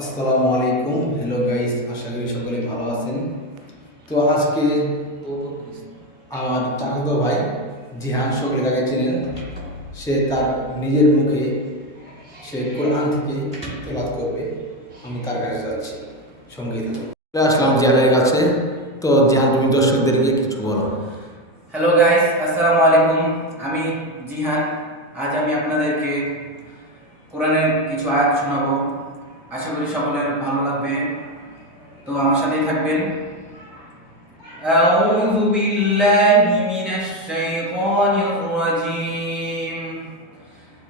আসসালামু আলাইকুম। Hello guys আশা করি সকলে ভালো আছেন। তো আজকে আমার চাকতো ভাই জিহান সকলে কাকে ছিলেন। সে তার নিজের মুখে সে কোরআন থেকে তেলাত করবে। আমি তার কাছে যাচ্ছি। সঙ্গে থাকুন। চলে আসলাম জিহানের কাছে। তো জিহান, তুমি দর্শকদেরকে কিছু বলো। হ্যালো গাইস আসসালামু আলাইকুম। আমি জিহান। আজ আমি আপনাদেরকে কোরআনের কিছু আয়াত শোনাবো। আশা করি সকলের ভালো লাগবে তো আমার সাথেই থাকবেন أعوذ بالله من الشيطان الرجيم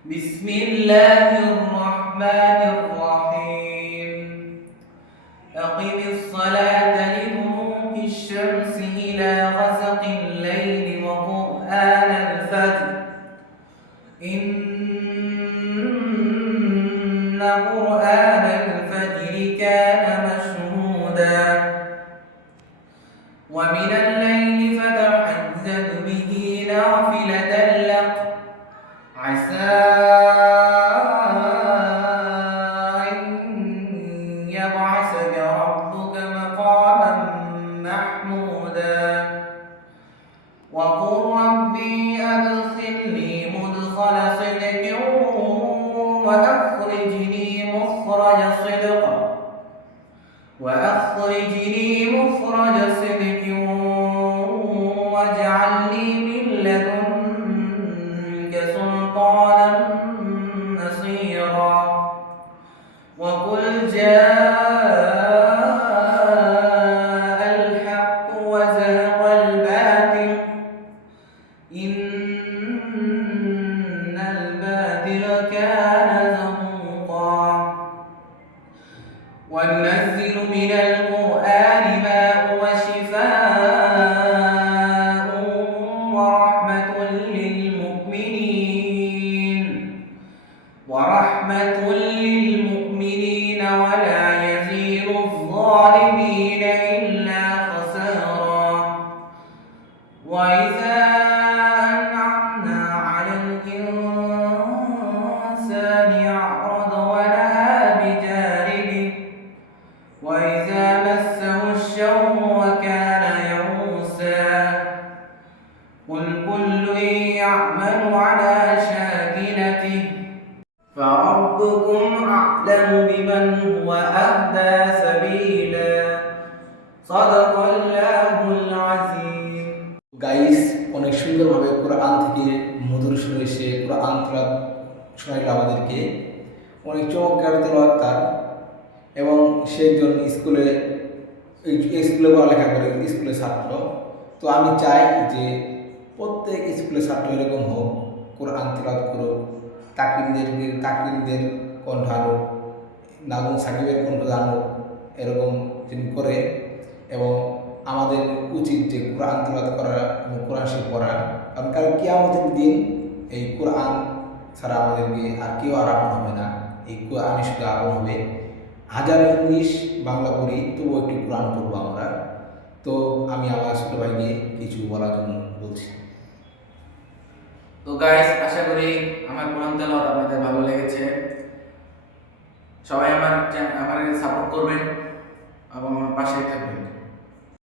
بسم الله الرحمن الرحيم أقم الصلاة لدلوك الشمس إلى غسق الليل وقرآن الفجر إن قرآن ومن الليل فتهجد به نافلة لك عسى أن يبعثك ربك مقاما محمودا. وقل ربي أدخلني مدخل صدق وأخرجني مخرج صدق. وأخرجني سلطانا نصيرا وقل جاء الحق وزهق الباطل. إن الباطل كان ورحمة للمؤمنين ولا يزيد الظالمين إلا خسارا. وإذا أنعمنا على الإنسان أعرض ونأى بجانبه وإذا مسه الشر وكان يئوسا. قل كل يعمل على شاكلته. فربكم أعلم بمن هو أهدى سبيلا صدق الله العظيم গাইস অনেক সুন্দরভাবে কোরআন থেকে মধুর সুরে সে কোরআন তেলাওয়াত শোনাইল আমাদেরকে অনেক চমৎকার তেলাওয়াত তার এবং সে একজন স্কুলে এই স্কুলে পড়ালেখা করে স্কুলের ছাত্র তো আমি চাই যে প্রত্যেক স্কুলের ছাত্র এরকম হোক কোরআন তেলাওয়াত করুক তাকিনদের তাকিনদের কণ্ঠ আনুক নাগুন সাকিবের কণ্ঠ আনুক এরকম করে এবং আমাদের উচিত যে কোরআন তেলাওয়াত করা এবং কোরআন শিখ পড়া। কারণ কারণ কিয়ামতের দিন এই কোরআন ছাড়া আমাদেরকে আর কেউ আর আপন হবে না। এই কোরআনই শুধু আপন হবে। হাজার ইংলিশ, বাংলা পড়ি, তবুও একটি কোরআন পড়ব আমরা। তো আমি আমার ছোটো ভাইকে কিছু বলার জন্য বলছি। তো গাইস আশা করি আমার কোরআন তেলাওয়াত আপনাদের ভালো লেগেছে। সবাই আমার আমার সাপোর্ট করবেন এবং আমার পাশে থাকবেন।